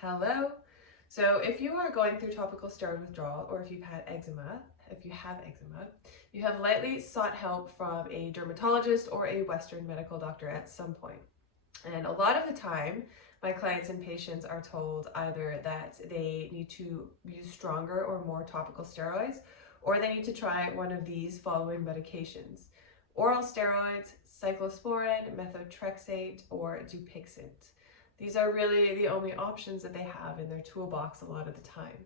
Hello. So if you are going through topical steroid withdrawal, or if you have eczema, you have likely sought help from a dermatologist or a Western medical doctor at some point. And a lot of the time, my clients and patients are told either that they need to use stronger or more topical steroids, or they need to try one of these following medications: oral steroids, cyclosporin, methotrexate, or Dupixent. These are really the only options that they have in their toolbox a lot of the time.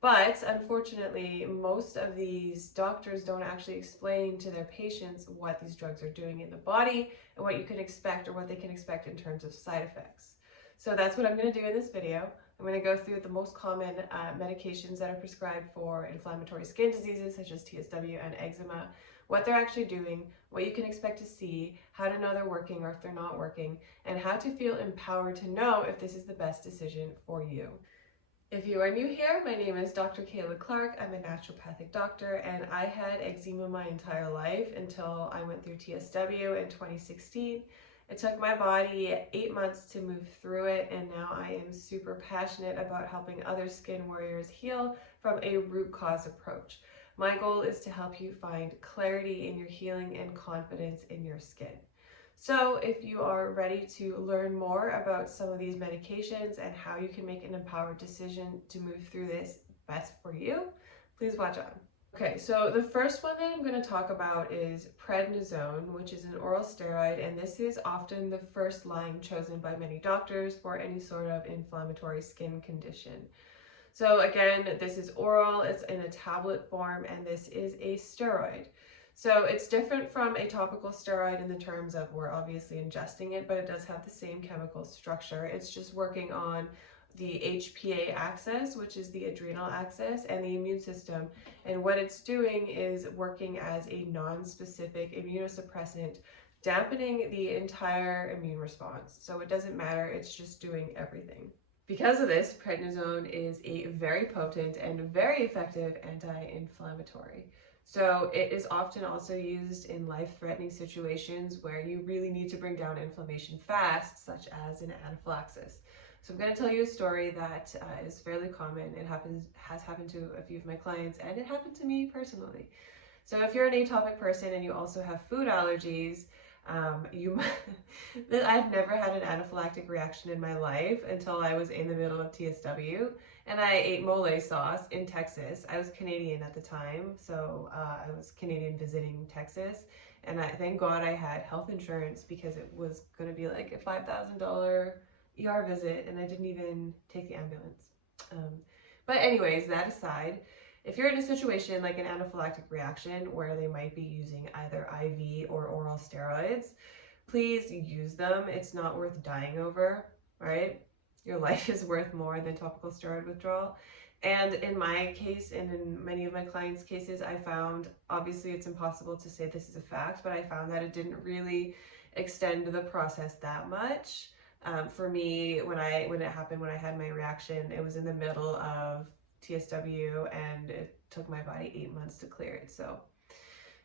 But unfortunately, most of these doctors don't actually explain to their patients what these drugs are doing in the body and what you can expect or what they can expect in terms of side effects. So that's what I'm going to do in this video. I'm going to go through the most common medications that are prescribed for inflammatory skin diseases such as TSW and eczema, what they're actually doing, what you can expect to see, how to know they're working or if they're not working, and how to feel empowered to know if this is the best decision for you. If you are new here, my name is Dr. Kayla Clark. I'm a naturopathic doctor, and I had eczema my entire life until I went through TSW in 2016. It took my body 8 months to move through it, and now I am super passionate about helping other skin warriors heal from a root cause approach. My goal is to help you find clarity in your healing and confidence in your skin. So if you are ready to learn more about some of these medications and how you can make an empowered decision to move through this best for you, please watch on. Okay, so the first one that I'm going to talk about is prednisone, which is an oral steroid, and this is often the first line chosen by many doctors for any sort of inflammatory skin condition. So again, this is oral, it's in a tablet form, and this is a steroid. So it's different from a topical steroid in the terms of we're obviously ingesting it, but it does have the same chemical structure. It's just working on the HPA axis, which is the adrenal axis, and the immune system. And what it's doing is working as a non-specific immunosuppressant, dampening the entire immune response. So it doesn't matter, it's just doing everything. Because of this, prednisone is a very potent and very effective anti-inflammatory. So it is often also used in life-threatening situations where you really need to bring down inflammation fast, such as an anaphylaxis. So I'm going to tell you a story that is fairly common. It has happened to a few of my clients, and it happened to me personally. So if you're an atopic person and you also have food allergies, I've never had an anaphylactic reaction in my life until I was in the middle of TSW, and I ate mole sauce in Texas. I was Canadian at the time, so I was Canadian visiting Texas, and thank God I had health insurance because it was going to be like a $5,000 ER visit, and I didn't even take the ambulance. But anyways, that aside, if you're in a situation like an anaphylactic reaction where they might be using either IV or oral steroids, please use them. It's not worth dying over, right? Your life is worth more than topical steroid withdrawal. And in my case, and in many of my clients' cases, I found, obviously it's impossible to say this is a fact, but I found that it didn't really extend the process that much. For me, when it happened, when I had my reaction, it was in the middle of TSW, and it took my body 8 months to clear it. So,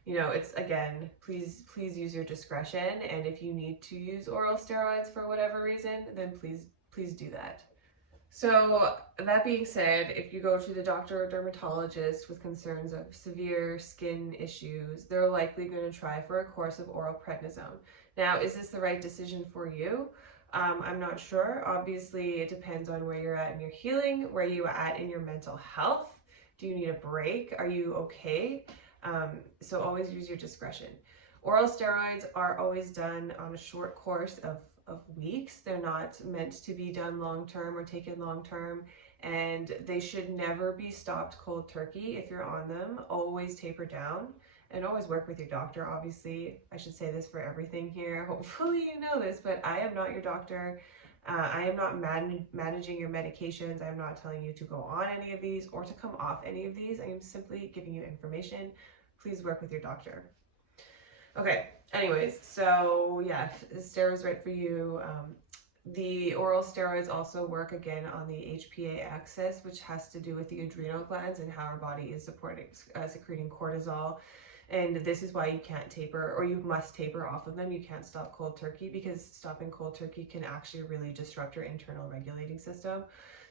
you know, it's, again, please use your discretion, and if you need to use oral steroids for whatever reason, then please do that. So that being said, if you go to the doctor or dermatologist with concerns of severe skin issues, they're likely going to try for a course of oral prednisone. Now, is this the right decision for you? I'm not sure. Obviously, it depends on where you're at in your healing, where you're at in your mental health. Do you need a break? Are you okay? So always use your discretion. Oral steroids are always done on a short course of weeks. They're not meant to be done long-term or taken long-term, and they should never be stopped cold turkey. If you're on them, always taper down. And always work with your doctor. Obviously, I should say this for everything here. Hopefully you know this, but I am not your doctor. I am not managing your medications. I'm not telling you to go on any of these or to come off any of these. I am simply giving you information. Please work with your doctor. Okay, anyways, so yeah, steroids right for you. The oral steroids also work again on the HPA axis, which has to do with the adrenal glands and how our body is secreting cortisol And this is why you can't taper, or you must taper off of them. You can't stop cold turkey, because stopping cold turkey can actually really disrupt your internal regulating system.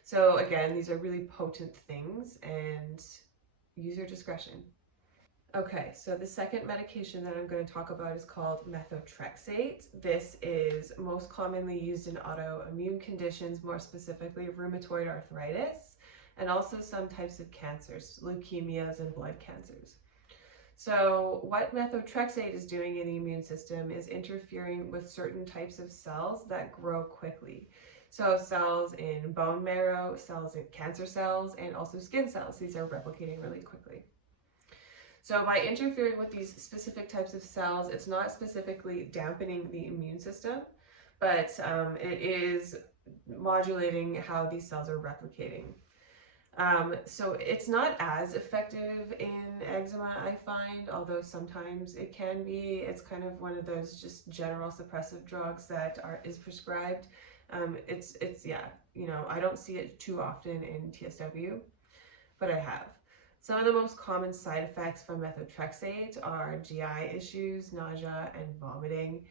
So again, these are really potent things, and use your discretion. Okay, so the second medication that I'm going to talk about is called Methotrexate. This is most commonly used in autoimmune conditions, more specifically rheumatoid arthritis, and also some types of cancers, leukemias and blood cancers. So what methotrexate is doing in the immune system is interfering with certain types of cells that grow quickly. So cells in bone marrow, cells in cancer cells, and also skin cells. These are replicating really quickly. So by interfering with these specific types of cells, it's not specifically dampening the immune system, but it is modulating how these cells are replicating. So it's not as effective in eczema, I find, although sometimes it can be. It's kind of one of those just general suppressive drugs that is prescribed. Yeah, you know, I don't see it too often in TSW, but I have. Some of the most common side effects from methotrexate are GI issues, nausea and vomiting,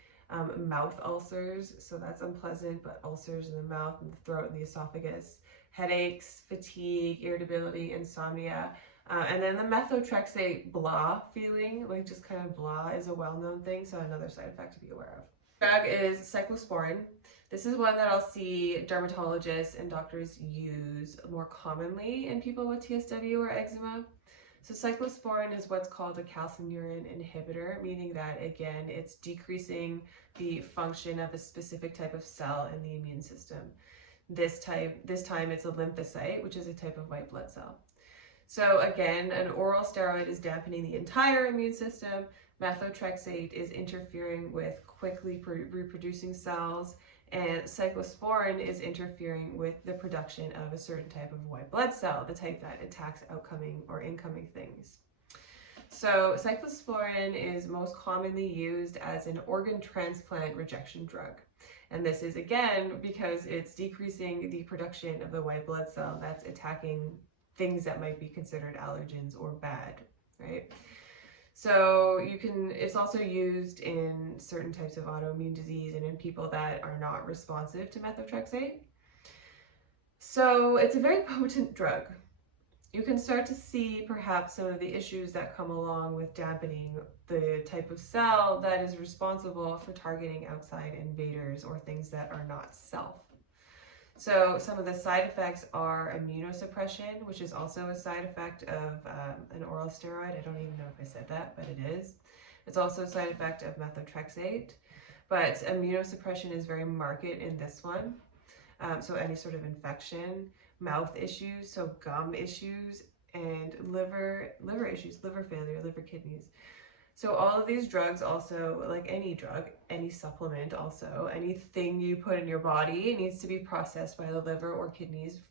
mouth ulcers, so that's unpleasant, but ulcers in the mouth and the throat and the esophagus, headaches, fatigue, irritability, insomnia, and then the methotrexate blah feeling, like just kind of blah, is a well-known thing, so another side effect to be aware of. Drug is Cyclosporin. This is one that I'll see dermatologists and doctors use more commonly in people with TSW or eczema. So cyclosporin is what's called a calcineurin inhibitor, meaning that, again, it's decreasing the function of a specific type of cell in the immune system. This time it's a lymphocyte, which is a type of white blood cell. So again, an oral steroid is dampening the entire immune system. Methotrexate is interfering with quickly reproducing cells, and cyclosporin is interfering with the production of a certain type of white blood cell, the type that attacks outcoming or incoming things. So cyclosporin is most commonly used as an organ transplant rejection drug. And this is, again, because it's decreasing the production of the white blood cell that's attacking things that might be considered allergens or bad, right? So it's also used in certain types of autoimmune disease and in people that are not responsive to methotrexate. So it's a very potent drug. You can start to see perhaps some of the issues that come along with dampening the type of cell that is responsible for targeting outside invaders or things that are not self. So some of the side effects are immunosuppression, which is also a side effect of an oral steroid. I don't even know if I said that, but it is. It's also a side effect of methotrexate, but immunosuppression is very marked in this one. So any sort of infection, mouth issues, so gum issues, and liver issues, liver failure, liver kidneys. So all of these drugs also, like any drug, any supplement also, anything you put in your body needs to be processed by the liver or kidneys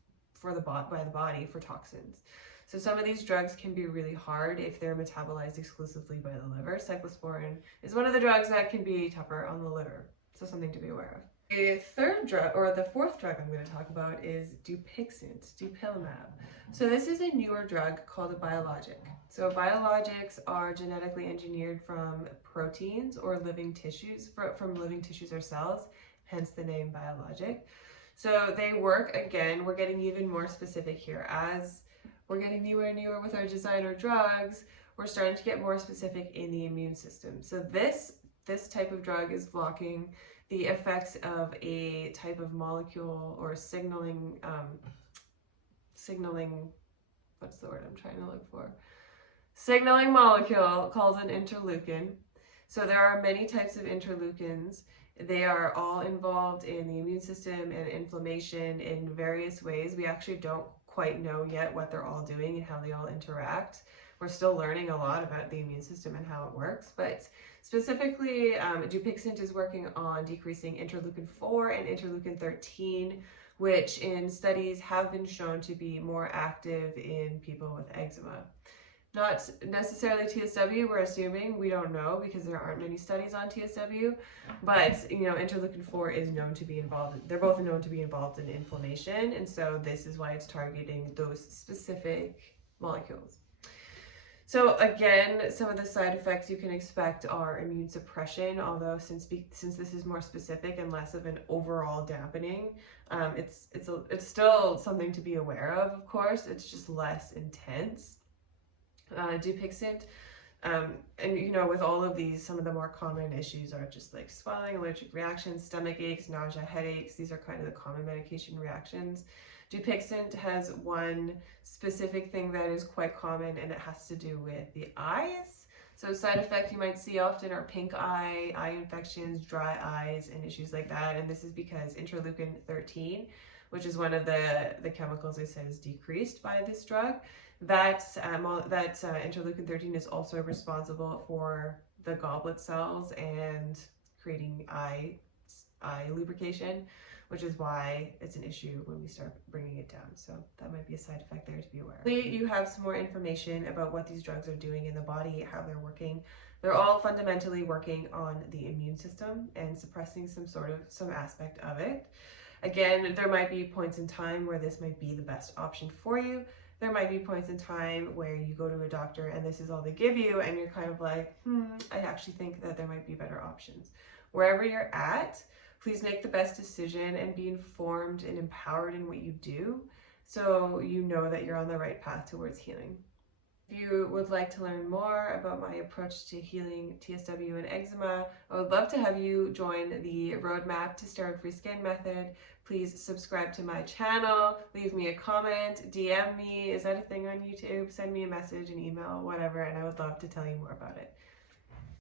by the body for toxins. So some of these drugs can be really hard if they're metabolized exclusively by the liver. Cyclosporin is one of the drugs that can be tougher on the liver, so something to be aware of. The third drug, or the fourth drug I'm going to talk about, is Dupixent, Dupilumab. So this is a newer drug called a biologic. So biologics are genetically engineered from proteins or living tissues, from living tissues or cells, hence the name biologic. So they work, again, we're getting even more specific here. As we're getting newer and newer with our designer drugs, we're starting to get more specific in the immune system. So this type of drug is blocking the effects of a type of molecule or signaling, what's the word I'm trying to look for? Signaling molecule called an interleukin. So there are many types of interleukins. They are all involved in the immune system and inflammation in various ways. We actually don't quite know yet what they're all doing and how they all interact. We're still learning a lot about the immune system and how it works, but specifically, Dupixent is working on decreasing interleukin 4 and interleukin 13, which in studies have been shown to be more active in people with eczema. Not necessarily TSW, we're assuming, we don't know because there aren't many studies on TSW, but you know, interleukin 4 is known to be involved, they're both known to be involved in inflammation, and so this is why it's targeting those specific molecules. So again, some of the side effects you can expect are immune suppression, although since this is more specific and less of an overall dampening, it's still something to be aware of course. It's just less intense. Dupixent, and you know, with all of these, some of the more common issues are just like swelling, allergic reactions, stomach aches, nausea, headaches. These are kind of the common medication reactions. Dupixent has one specific thing that is quite common, and it has to do with the eyes. So side effects you might see often are pink eye infections, dry eyes, and issues like that. And this is because interleukin 13, which is one of the chemicals I said is decreased by this drug. That interleukin 13 is also responsible for the goblet cells and creating eye lubrication, which is why it's an issue when we start bringing it down. So that might be a side effect there to be aware of. You have some more information about what these drugs are doing in the body, how they're working. They're all fundamentally working on the immune system and suppressing some aspect of it. Again, there might be points in time where this might be the best option for you. There might be points in time where you go to a doctor and this is all they give you and you're kind of like, I actually think that there might be better options. Wherever you're at, please make the best decision and be informed and empowered in what you do so you know that you're on the right path towards healing. If you would like to learn more about my approach to healing TSW and eczema, I would love to have you join the Roadmap to Steroid Free Skin method. Please subscribe to my channel, leave me a comment, DM me, is that a thing on YouTube? Send me a message, an email, whatever, and I would love to tell you more about it.